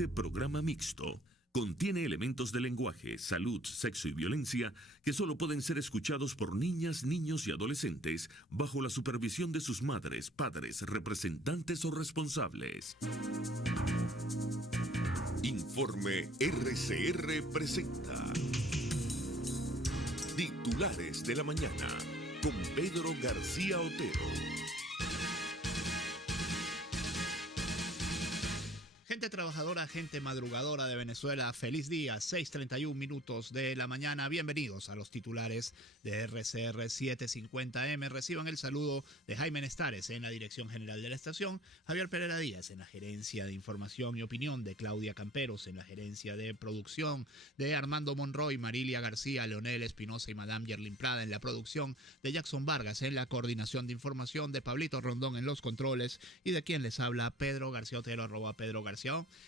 Este programa mixto contiene elementos de lenguaje, salud, sexo y violencia que solo pueden ser escuchados por niñas, niños y adolescentes bajo la supervisión de sus madres, padres, representantes o responsables. Informe RCR presenta Titulares de la Mañana con Pedro García Otero. Gente trabajadora, gente madrugadora de Venezuela, feliz día, 6:31 minutos de la mañana. Bienvenidos a los titulares de RCR 750M. Reciban el saludo de Jaime Nestares en la dirección general de la estación, Javier Pereira Díaz en la gerencia de información y opinión, de Claudia Camperos en la gerencia de producción, de Armando Monroy, Marilia García, Leonel Espinosa y Madame Yerlin Prada en la producción, de Jackson Vargas en la coordinación de información, de Pablito Rondón en los controles y de quien les habla, Pedro García Otero, @Pedro García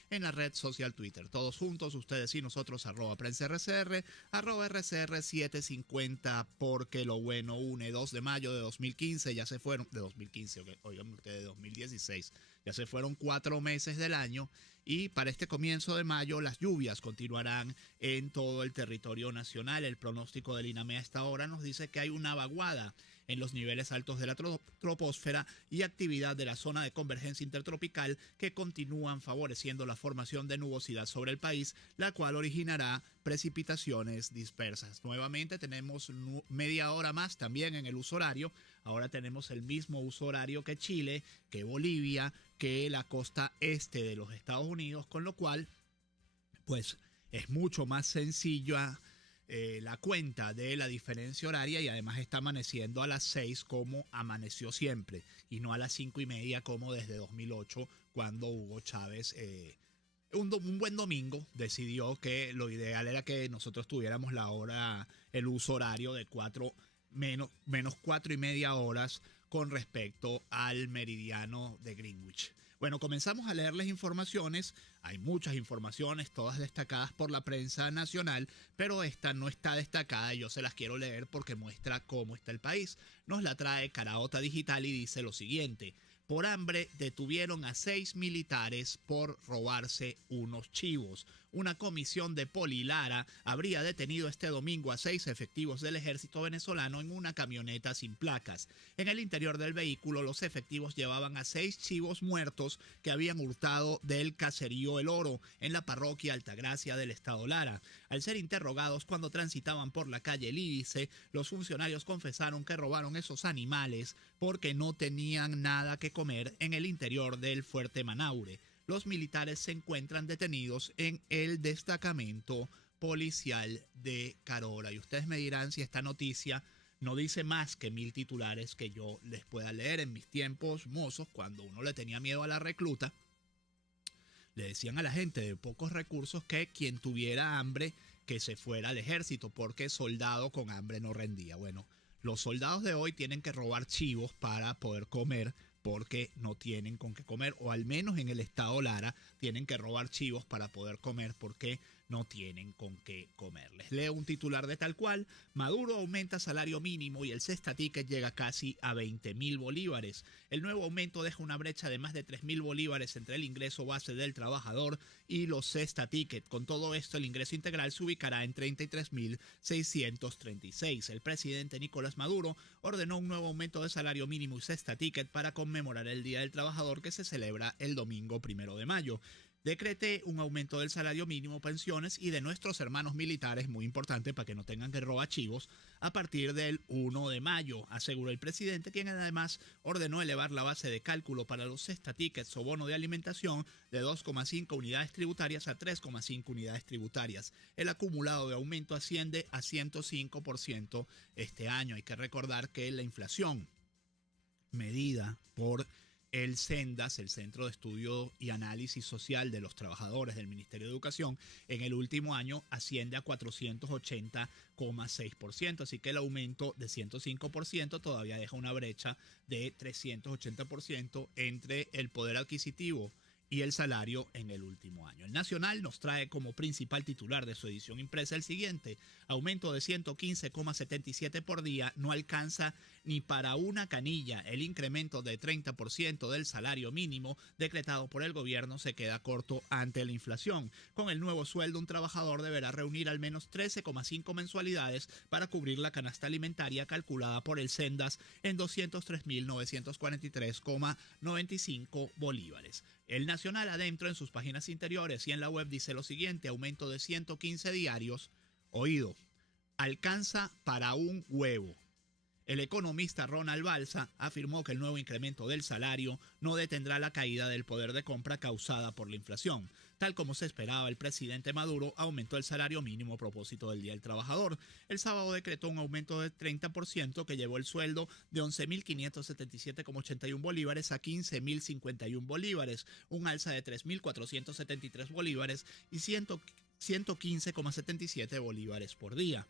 en la red social Twitter. Todos juntos, ustedes y nosotros, @PrensaRCR, @RCR750, porque lo bueno une. 2 de mayo de 2015, ya se fueron, de 2015, oigan ustedes, de 2016, ya se fueron 4 meses del año. Y para este comienzo de mayo, las lluvias continuarán en todo el territorio nacional. El pronóstico del INAME a esta hora nos dice que hay una vaguada en los niveles altos de la troposfera y actividad de la zona de convergencia intertropical que continúan favoreciendo la formación de nubosidad sobre el país, la cual originará precipitaciones dispersas. Nuevamente tenemos media hora más también en el uso horario. Ahora tenemos el mismo uso horario que Chile, que Bolivia, que la costa este de los Estados Unidos, con lo cual pues es mucho más sencilla la cuenta de la diferencia horaria, y además está amaneciendo a las 6 como amaneció siempre y no a las 5:30 como desde 2008, cuando Hugo Chávez un buen domingo decidió que lo ideal era que nosotros tuviéramos el uso horario de menos 4:30 horas con respecto al meridiano de Greenwich. Bueno, comenzamos a leerles informaciones. Hay muchas informaciones, todas destacadas por la prensa nacional, pero esta no está destacada y yo se las quiero leer porque muestra cómo está el país. Nos la trae Caraota Digital y dice lo siguiente: por hambre detuvieron a 6 militares por robarse unos chivos. Una comisión de Poli Lara habría detenido este domingo a 6 efectivos del ejército venezolano en una camioneta sin placas. En el interior del vehículo, los efectivos llevaban a 6 chivos muertos que habían hurtado del caserío El Oro, en la parroquia Altagracia del estado Lara. Al ser interrogados cuando transitaban por la calle Lídice, los funcionarios confesaron que robaron esos animales porque no tenían nada que comer en el interior del fuerte Manaure. Los militares se encuentran detenidos en el destacamento policial de Carola. Y ustedes me dirán si esta noticia no dice más que 1000 titulares que yo les pueda leer. En mis tiempos mozos, cuando uno le tenía miedo a la recluta, le decían a la gente de pocos recursos que quien tuviera hambre que se fuera al ejército, porque soldado con hambre no rendía. Bueno, los soldados de hoy tienen que robar chivos para poder comer, porque no tienen con qué comer, o al menos en el estado Lara tienen que robar chivos para poder comer porque no tienen con qué comer. Les leo un titular de tal cual: Maduro aumenta salario mínimo y el cesta ticket llega casi a 20.000 bolívares. El nuevo aumento deja una brecha de más de 3.000 bolívares entre el ingreso base del trabajador y los cesta ticket. Con todo esto, el ingreso integral se ubicará en 33.636. El presidente Nicolás Maduro ordenó un nuevo aumento de salario mínimo y cesta ticket para conmemorar el Día del Trabajador, que se celebra el domingo 1 de mayo. Decreté un aumento del salario mínimo, pensiones y de nuestros hermanos militares, muy importante para que no tengan que robar chivos, a partir del 1 de mayo, aseguró el presidente, quien además ordenó elevar la base de cálculo para los cesta tickets o bono de alimentación de 2,5 unidades tributarias a 3,5 unidades tributarias. El acumulado de aumento asciende a 105% este año. Hay que recordar que la inflación medida por el CENDAS, el Centro de Estudio y Análisis Social de los Trabajadores del Ministerio de Educación, en el último año asciende a 480,6%, así que el aumento de 105% todavía deja una brecha de 380% entre el poder adquisitivo y el salario en el último año. El Nacional nos trae como principal titular de su edición impresa el siguiente: aumento de 115,77 por día no alcanza ni para una canilla. El incremento de 30% del salario mínimo decretado por el gobierno se queda corto ante la inflación. Con el nuevo sueldo, un trabajador deberá reunir al menos 13,5 mensualidades para cubrir la canasta alimentaria calculada por el Sendas en 203.943,95 bolívares. El Nacional adentro en sus páginas interiores y en la web dice lo siguiente: aumento de 115 diarios, oído, alcanza para un huevo. El economista Ronald Balsa afirmó que el nuevo incremento del salario no detendrá la caída del poder de compra causada por la inflación. Tal como se esperaba, el presidente Maduro aumentó el salario mínimo a propósito del Día del Trabajador. El sábado decretó un aumento del 30% que llevó el sueldo de 11.577,81 bolívares a 15.051 bolívares, un alza de 3.473 bolívares y 115,77 bolívares por día.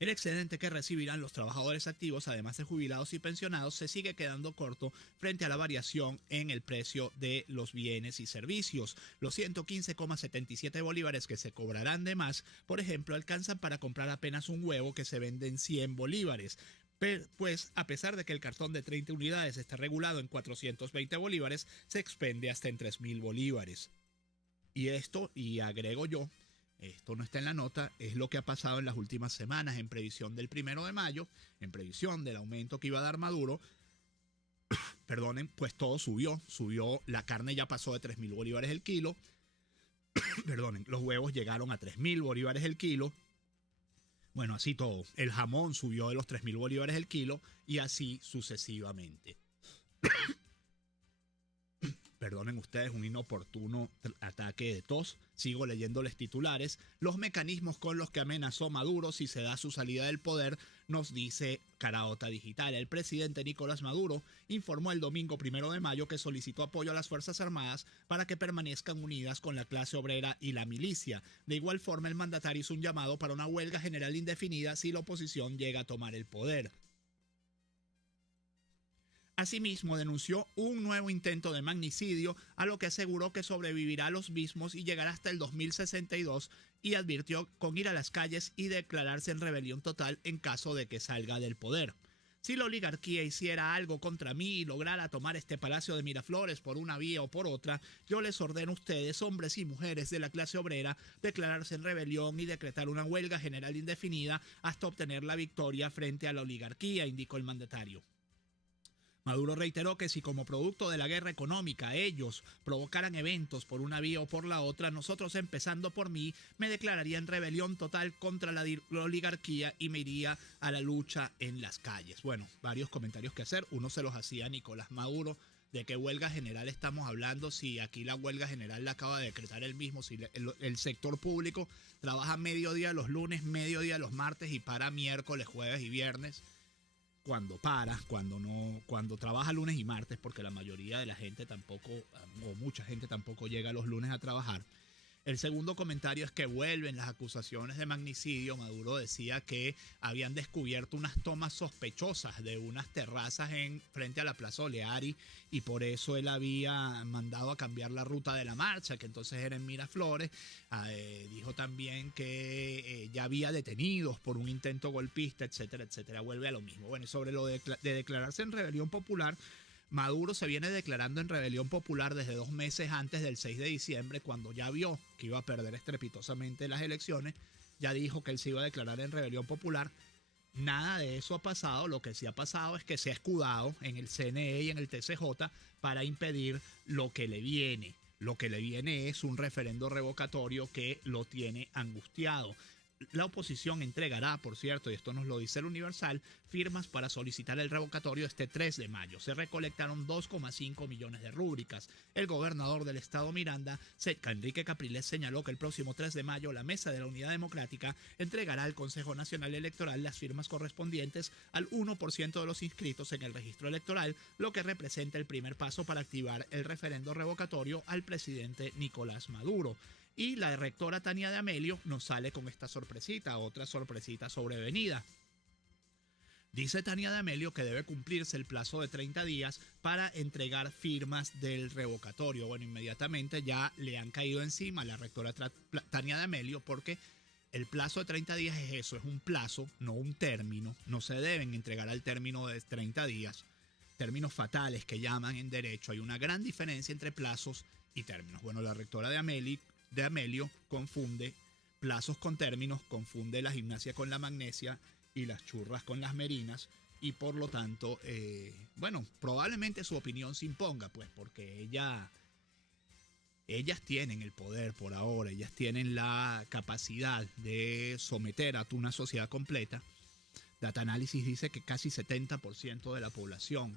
El excedente que recibirán los trabajadores activos, además de jubilados y pensionados, se sigue quedando corto frente a la variación en el precio de los bienes y servicios. Los 115,77 bolívares que se cobrarán de más, por ejemplo, alcanzan para comprar apenas un huevo que se vende en 100 bolívares. Pues a pesar de que el cartón de 30 unidades está regulado en 420 bolívares, se expende hasta en 3.000 bolívares. Y esto, y agrego yo, esto no está en la nota, es lo que ha pasado en las últimas semanas en previsión del 1 de mayo, en previsión del aumento que iba a dar Maduro. Perdonen, pues todo subió, la carne ya pasó de 3.000 bolívares el kilo, perdonen, los huevos llegaron a 3.000 bolívares el kilo, bueno, así todo, el jamón subió de los 3.000 bolívares el kilo y así sucesivamente. Perdonen ustedes un inoportuno ataque de tos. Sigo leyéndoles titulares. Los mecanismos con los que amenazó Maduro si se da su salida del poder, nos dice Caraota Digital. El presidente Nicolás Maduro informó el domingo 1 de mayo que solicitó apoyo a las Fuerzas Armadas para que permanezcan unidas con la clase obrera y la milicia. De igual forma, el mandatario hizo un llamado para una huelga general indefinida si la oposición llega a tomar el poder. Asimismo, denunció un nuevo intento de magnicidio, a lo que aseguró que sobrevivirá a los mismos y llegará hasta el 2062, y advirtió con ir a las calles y declararse en rebelión total en caso de que salga del poder. Si la oligarquía hiciera algo contra mí y lograra tomar este palacio de Miraflores por una vía o por otra, yo les ordeno a ustedes, hombres y mujeres de la clase obrera, declararse en rebelión y decretar una huelga general indefinida hasta obtener la victoria frente a la oligarquía, indicó el mandatario. Maduro reiteró que si como producto de la guerra económica ellos provocaran eventos por una vía o por la otra, nosotros, empezando por mí, me declararía en rebelión total contra la oligarquía y me iría a la lucha en las calles. Bueno, varios comentarios que hacer. Uno se los hacía Nicolás Maduro. ¿De qué huelga general estamos hablando? Si aquí la huelga general la acaba de decretar él mismo, si el sector público trabaja mediodía los lunes, mediodía los martes y para miércoles, jueves y viernes. Cuando trabaja lunes y martes, porque la mayoría de la gente tampoco, o mucha gente tampoco llega los lunes a trabajar. El segundo comentario es que vuelven las acusaciones de magnicidio. Maduro decía que habían descubierto unas tomas sospechosas de unas terrazas frente a la Plaza Oleari y por eso él había mandado a cambiar la ruta de la marcha, que entonces era en Miraflores. Dijo también que ya había detenidos por un intento golpista, etcétera, etcétera. Vuelve a lo mismo. Bueno, y sobre lo de declararse en rebelión popular, Maduro se viene declarando en rebelión popular desde 2 meses antes del 6 de diciembre, cuando ya vio que iba a perder estrepitosamente las elecciones. Ya dijo que él se iba a declarar en rebelión popular. Nada de eso ha pasado. Lo que sí ha pasado es que se ha escudado en el CNE y en el TCJ para impedir lo que le viene. Lo que le viene es un referendo revocatorio que lo tiene angustiado. La oposición entregará, por cierto, y esto nos lo dice el Universal, firmas para solicitar el revocatorio este 3 de mayo. Se recolectaron 2,5 millones de rúbricas. El gobernador del estado Miranda, Enrique Capriles, señaló que el próximo 3 de mayo la Mesa de la Unidad Democrática entregará al Consejo Nacional Electoral las firmas correspondientes al 1% de los inscritos en el registro electoral, lo que representa el primer paso para activar el referendo revocatorio al presidente Nicolás Maduro. Y la rectora Tania de Amelio nos sale con esta sorpresita, otra sorpresita sobrevenida. Dice Tania D'Amelio que debe cumplirse el plazo de 30 días para entregar firmas del revocatorio. Bueno, inmediatamente ya le han caído encima a la rectora Tania D'Amelio porque el plazo de 30 días es eso, es un plazo, no un término. No se deben entregar al término de 30 días. Términos fatales que llaman en derecho. Hay una gran diferencia entre plazos y términos. Bueno, la rectora D'Amelio confunde plazos con términos, confunde la gimnasia con la magnesia y las churras con las merinas, y por lo tanto, bueno, probablemente su opinión se imponga, pues, porque ellas tienen el poder por ahora, ellas tienen la capacidad de someter a una sociedad completa. Data Analysis dice que casi 70% de la población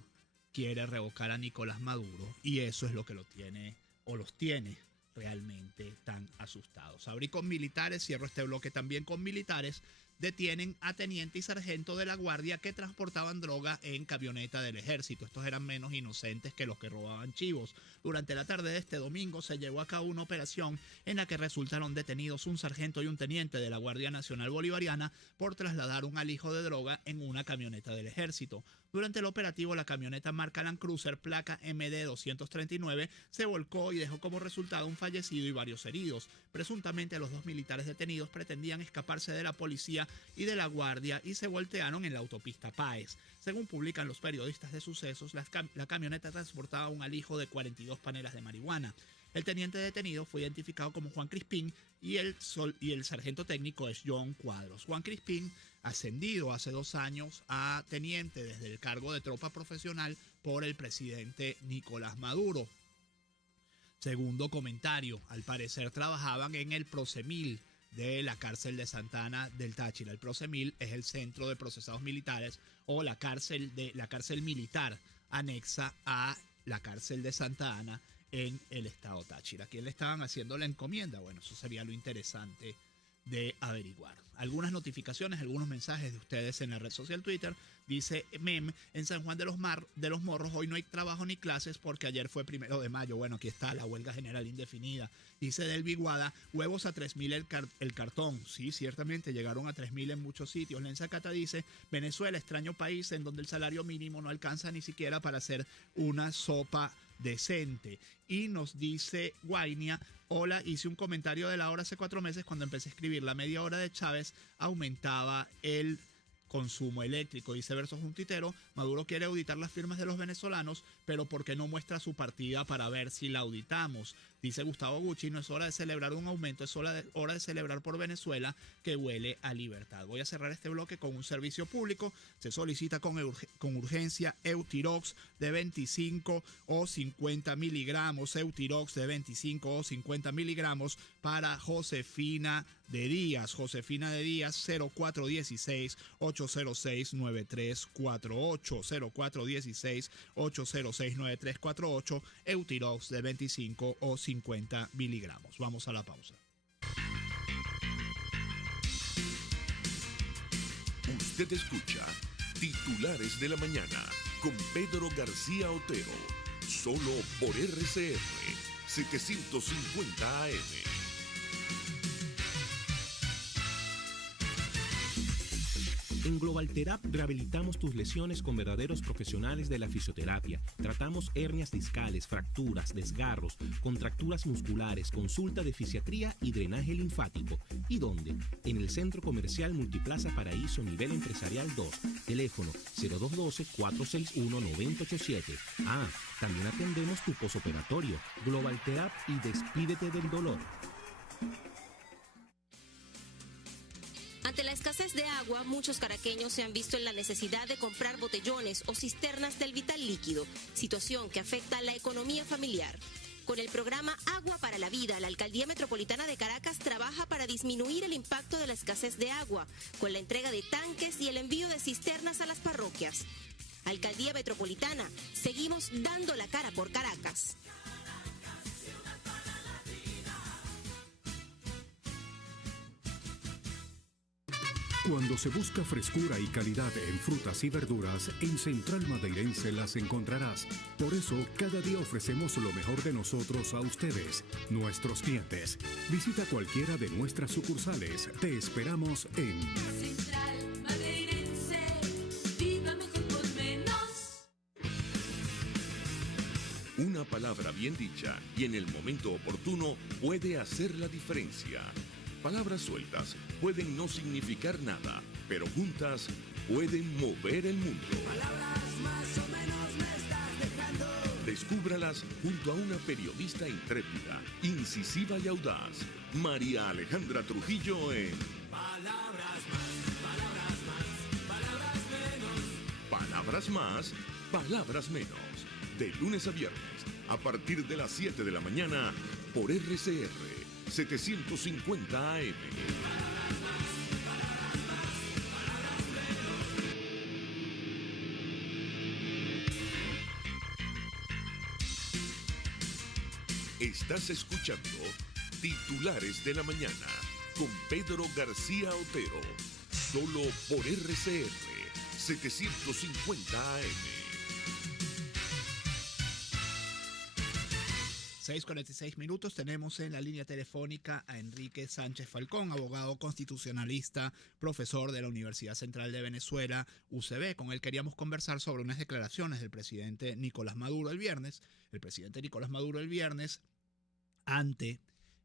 quiere revocar a Nicolás Maduro, y eso es lo que lo tiene, o los tiene realmente tan asustados. Abrí con militares, cierro este bloque también con militares. Detienen a teniente y sargento de la Guardia que transportaban droga en camioneta del ejército. Estos eran menos inocentes que los que robaban chivos. Durante la tarde de este domingo se llevó a cabo una operación en la que resultaron detenidos un sargento y un teniente de la Guardia Nacional Bolivariana por trasladar un alijo de droga en una camioneta del ejército. Durante el operativo, la camioneta marca Land Cruiser, placa MD 239, se volcó y dejó como resultado un fallecido y varios heridos. Presuntamente los dos militares detenidos pretendían escaparse de la policía y de la Guardia y se voltearon en la autopista Páez. Según publican los periodistas de sucesos, la camioneta transportaba un alijo de 42 panelas de marihuana. El teniente detenido fue identificado como Juan Crispín y el sargento técnico es John Cuadros. Juan Crispín, ascendido hace 2 años a teniente desde el cargo de tropa profesional por el presidente Nicolás Maduro. Segundo comentario, al parecer trabajaban en el Procemil de la cárcel de Santa Ana del Táchira. El Procemil es el centro de procesados militares o la cárcel militar anexa a la cárcel de Santa Ana en el estado Táchira. ¿A quién le estaban haciendo la encomienda? Bueno, eso sería lo interesante de averiguar. Algunas notificaciones, algunos mensajes de ustedes en la red social Twitter. Dice Mem, en San Juan de los Morros hoy no hay trabajo ni clases porque ayer fue 1 de mayo. Bueno, aquí está la huelga general indefinida. Dice Delvi Guada, huevos a 3.000 el cartón. Sí, ciertamente llegaron a 3.000 en muchos sitios. Lenza Cata dice, Venezuela, extraño país en donde el salario mínimo no alcanza ni siquiera para hacer una sopa decente. Y nos dice Guainia, hola, hice un comentario de la hora hace 4 meses cuando empecé a escribir la media hora de Chávez aumentaba el consumo eléctrico. Dice Versos un tuitero, Maduro quiere auditar las firmas de los venezolanos, pero ¿por qué no muestra su partida para ver si la auditamos? Dice Gustavo Gucci, no es hora de celebrar un aumento, es hora de celebrar por Venezuela que huele a libertad. Voy a cerrar este bloque con un servicio público. Se solicita con urgencia Eutirox de 25 o 50 miligramos, Eutirox de 25 o 50 miligramos para Josefina de Díaz. Josefina de Díaz, 0416-806-9348. 0416-806-9348. Eutirox de 25 o 50 miligramos. Vamos a la pausa. Usted escucha Titulares de la Mañana con Pedro García Otero. Solo por RCR 750 AM. En Global Therap rehabilitamos tus lesiones con verdaderos profesionales de la fisioterapia. Tratamos hernias discales, fracturas, desgarros, contracturas musculares, consulta de fisiatría y drenaje linfático. ¿Y dónde? En el Centro Comercial Multiplaza Paraíso Nivel Empresarial 2. Teléfono 0212-461-9087. Ah, también atendemos tu posoperatorio. Global Therap y despídete del dolor. Ante la escasez de agua, muchos caraqueños se han visto en la necesidad de comprar botellones o cisternas del vital líquido, situación que afecta a la economía familiar. Con el programa Agua para la Vida, la Alcaldía Metropolitana de Caracas trabaja para disminuir el impacto de la escasez de agua, con la entrega de tanques y el envío de cisternas a las parroquias. Alcaldía Metropolitana, seguimos dando la cara por Caracas. Cuando se busca frescura y calidad en frutas y verduras, en Central Madeirense las encontrarás. Por eso, cada día ofrecemos lo mejor de nosotros a ustedes, nuestros clientes. Visita cualquiera de nuestras sucursales. Te esperamos en Central Madeirense. palabra bien dicha y en el momento oportuno puede hacer la diferencia. Palabras sueltas pueden no significar nada, pero juntas pueden mover el mundo. Palabras más o menos me estás dejando. Descúbralas junto a una periodista intrépida, incisiva y audaz, María Alejandra Trujillo en Palabras más, palabras más, palabras menos. Palabras más, palabras menos. De lunes a viernes, a partir de las 7 de la mañana, por RCR 750 AM. Estás escuchando Titulares de la Mañana con Pedro García Otero, solo por RCR 750 AM. 6:46 tenemos en la línea telefónica a Enrique Sánchez Falcón, abogado constitucionalista, profesor de la Universidad Central de Venezuela, UCB. Con él queríamos conversar sobre unas declaraciones del presidente Nicolás Maduro el viernes. El presidente Nicolás Maduro el viernes, ante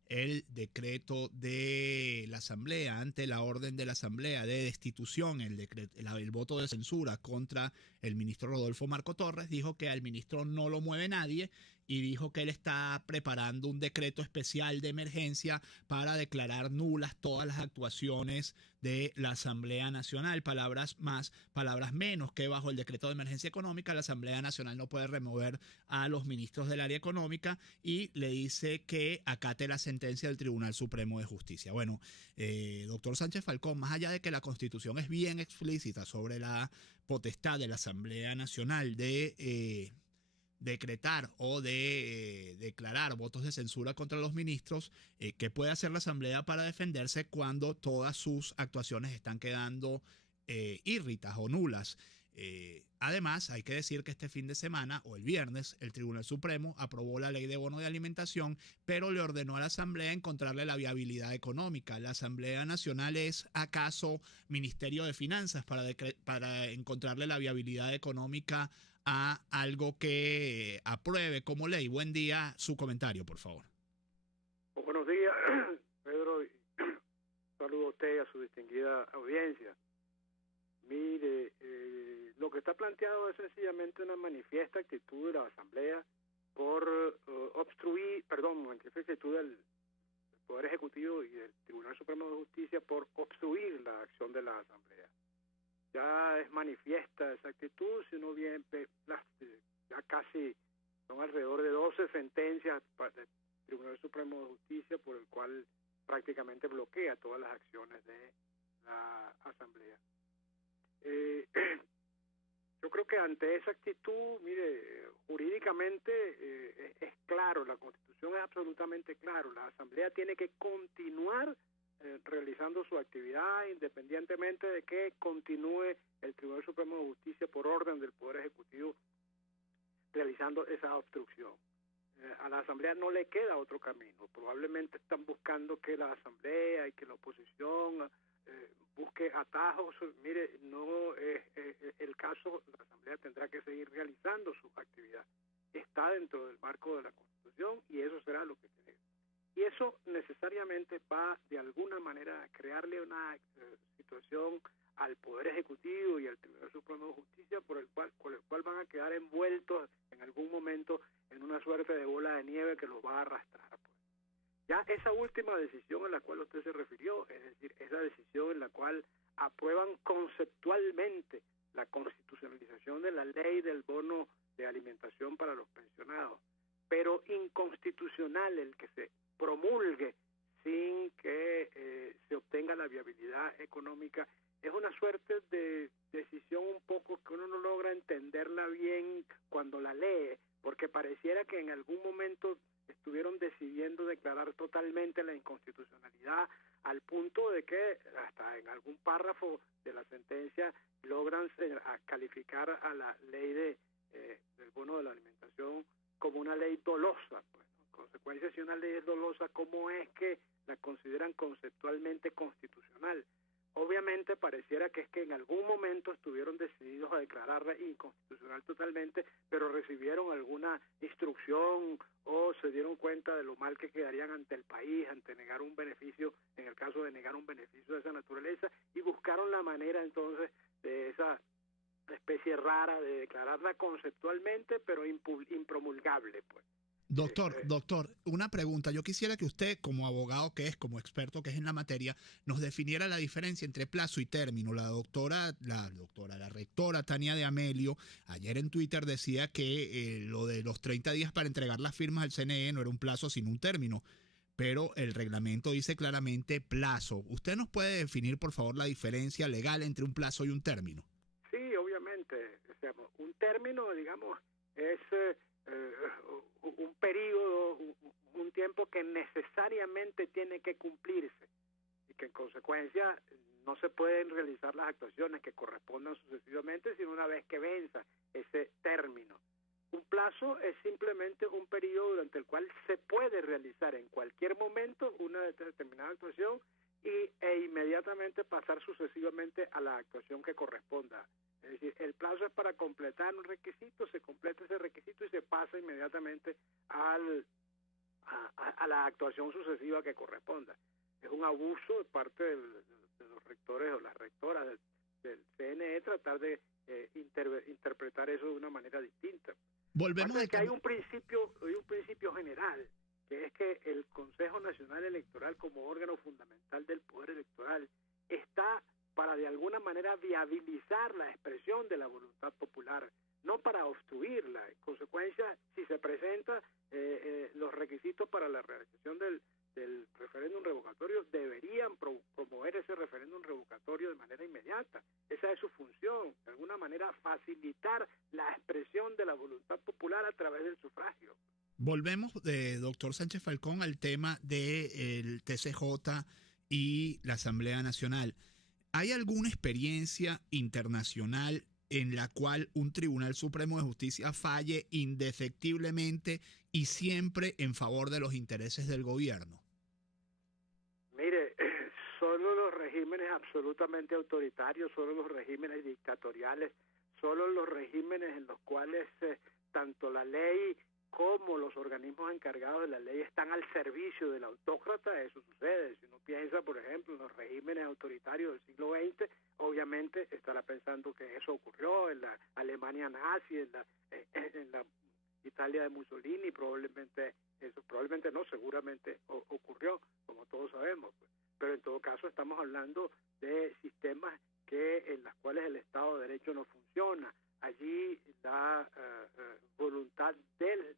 el decreto de la Asamblea, ante la orden de la Asamblea de destitución, el voto de censura contra el ministro Rodolfo Marco Torres, dijo que al ministro no lo mueve nadie y dijo que él está preparando un decreto especial de emergencia para declarar nulas todas las actuaciones de la Asamblea Nacional. Palabras más, palabras menos, que bajo el decreto de emergencia económica la Asamblea Nacional no puede remover a los ministros del área económica y le dice que acate la sentencia del Tribunal Supremo de Justicia. Bueno, doctor Sánchez Falcón, más allá de que la Constitución es bien explícita sobre la potestad de la Asamblea Nacional de decretar o de declarar votos de censura contra los ministros, ¿qué puede hacer la Asamblea para defenderse cuando todas sus actuaciones están quedando írritas o nulas? Además, hay que decir que este fin de semana o el viernes el Tribunal Supremo aprobó la ley de bono de alimentación, pero le ordenó a la Asamblea encontrarle la viabilidad económica. ¿La Asamblea Nacional es acaso Ministerio de Finanzas para encontrarle la viabilidad económica a algo que apruebe como ley? Buen día, su comentario, por favor. Buenos días, Pedro. Saludo a usted y a su distinguida audiencia. Mire, lo que está planteado es sencillamente una manifiesta actitud de la Asamblea por manifiesta actitud del Poder Ejecutivo y del Tribunal Supremo de Justicia por obstruir la acción de la Asamblea. Ya es manifiesta esa actitud, si uno bien ya casi son alrededor de 12 sentencias del Tribunal Supremo de Justicia por el cual prácticamente bloquea todas las acciones de la Asamblea. Yo creo que ante esa actitud, mire, jurídicamente es claro, la Constitución es absolutamente claro, la Asamblea tiene que continuar realizando su actividad independientemente de que continúe el Tribunal Supremo de Justicia por orden del Poder Ejecutivo realizando esa obstrucción. A la Asamblea no le queda otro camino. Probablemente están buscando que la Asamblea y que la oposición busque atajos. Mire, no es el caso. La Asamblea tendrá que seguir realizando su actividad. Está dentro del marco de la Constitución y eso será lo que tiene. Y eso necesariamente va de alguna manera a crearle una situación al Poder Ejecutivo y al Tribunal Supremo de Justicia con el cual van a quedar envueltos en algún momento en una suerte de bola de nieve que los va a arrastrar. Pues. Ya esa última decisión a la cual usted se refirió, es decir, esa decisión en la cual aprueban conceptualmente la constitucionalización de la ley del bono de alimentación para los pensionados, pero inconstitucional el que se promulgue sin que se obtenga la viabilidad económica, es una suerte de decisión un poco que uno no logra entenderla bien cuando la lee, porque pareciera que en algún momento estuvieron decidiendo declarar totalmente la inconstitucionalidad al punto de que hasta en algún párrafo de la sentencia logran calificar a la ley del bono de la alimentación como una ley dolosa. Pues, ¿no? En consecuencia, si una ley es dolosa, ¿cómo es que la consideran conceptualmente constitucional? obviamente pareciera que es que en algún momento estuvieron decididos a declararla inconstitucional totalmente, pero recibieron alguna instrucción o se dieron cuenta de lo mal que quedarían ante el país, ante negar un beneficio, en el caso de negar un beneficio de esa naturaleza, y buscaron la manera entonces de esa especie rara de declararla conceptualmente, pero impromulgable, pues. Doctor, una pregunta. Yo quisiera que usted, como abogado que es, como experto que es en la materia, nos definiera la diferencia entre plazo y término. La rectora Tania de Amelio, ayer en Twitter decía que lo de los 30 días para entregar las firmas al CNE no era un plazo sino un término, pero el reglamento dice claramente plazo. ¿Usted nos puede definir, por favor, la diferencia legal entre un plazo y un término? Sí, obviamente. O sea, un término, digamos, es un periodo, un tiempo que necesariamente tiene que cumplirse y que en consecuencia no se pueden realizar las actuaciones que correspondan sucesivamente sino una vez que venza ese término. Un plazo es simplemente un periodo durante el cual se puede realizar en cualquier momento una determinada actuación e inmediatamente pasar sucesivamente a la actuación que corresponda. Es decir, el plazo es para completar un requisito, se completa ese requisito y se pasa inmediatamente a la actuación sucesiva que corresponda. Es un abuso de parte de los rectores o las rectoras del CNE tratar de interpretar eso de una manera distinta. Volvemos a que hay un principio general, que es que el Consejo Nacional Electoral como órgano fundamental del poder electoral está para de alguna manera viabilizar la expresión de la voluntad popular, no para obstruirla. En consecuencia, si se presenta los requisitos para la realización del referéndum revocatorio, deberían promover ese referéndum revocatorio de manera inmediata. Esa es su función, de alguna manera facilitar la expresión de la voluntad popular a través del sufragio. Volvemos, doctor Sánchez Falcón, al tema del TCJ y la Asamblea Nacional. ¿Hay alguna experiencia internacional en la cual un Tribunal Supremo de Justicia falle indefectiblemente y siempre en favor de los intereses del gobierno? Mire, solo los regímenes absolutamente autoritarios, solo los regímenes dictatoriales, solo los regímenes en los cuales tanto la ley como los organismos encargados de la ley están al servicio del autócrata, eso sucede. Si uno piensa, por ejemplo, en los regímenes autoritarios del siglo XX, obviamente estará pensando que eso ocurrió en la Alemania nazi, en la Italia de Mussolini, probablemente no, seguramente ocurrió, como todos sabemos. Pero en todo caso estamos hablando de sistemas en los cuales el Estado de Derecho no funciona. Allí la voluntad del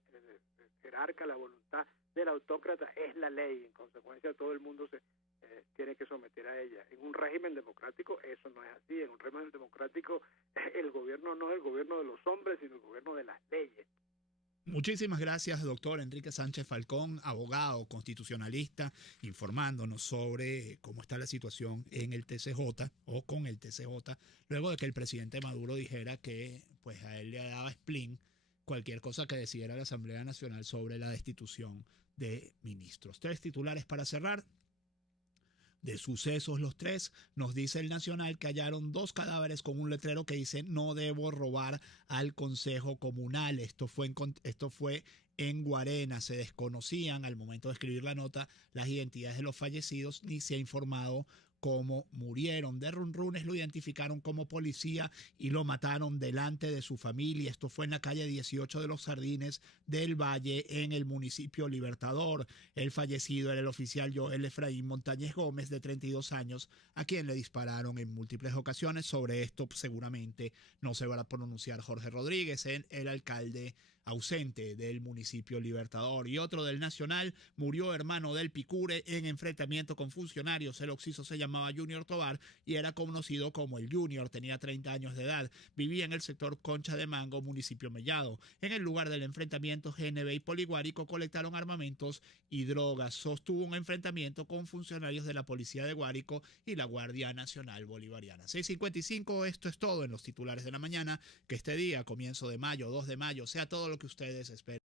jerarca, la voluntad del autócrata es la ley. En consecuencia, todo el mundo se tiene que someter a ella. En un régimen democrático eso no es así. En un régimen democrático el gobierno no es el gobierno de los hombres, sino el gobierno de las leyes. Muchísimas gracias, doctor Enrique Sánchez Falcón, abogado constitucionalista, informándonos sobre cómo está la situación en el TCJ o con el TCJ, luego de que el presidente Maduro dijera que pues a él le daba spleen cualquier cosa que decidiera la Asamblea Nacional sobre la destitución de ministros. 3 titulares para cerrar. De sucesos los 3, nos dice el Nacional que hallaron 2 cadáveres con un letrero que dice no debo robar al Consejo Comunal. Esto fue en Guarena. Se desconocían al momento de escribir la nota las identidades de los fallecidos ni se ha informado cómo murieron. De Runrunes lo identificaron como policía y lo mataron delante de su familia. Esto fue en la calle 18 de Los Jardines del Valle, en el municipio Libertador. El fallecido era el oficial Joel Efraín Montañez Gómez, de 32 años, a quien le dispararon en múltiples ocasiones. Sobre esto seguramente no se va a pronunciar Jorge Rodríguez, el alcalde ausente del municipio Libertador. Y otro del Nacional: murió hermano del Picure en enfrentamiento con funcionarios. El occiso se llamaba Junior Tobar y era conocido como el Junior. Tenía 30 años de edad. Vivía en el sector Concha de Mango, municipio Mellado. En el lugar del enfrentamiento, GNB y Poliguárico colectaron armamentos y drogas. Sostuvo un enfrentamiento con funcionarios de la Policía de Guárico y la Guardia Nacional Bolivariana. 6:55, esto es todo en los titulares de la mañana. Que este día, comienzo de mayo, 2 de mayo, sea todo lo que ustedes esperen.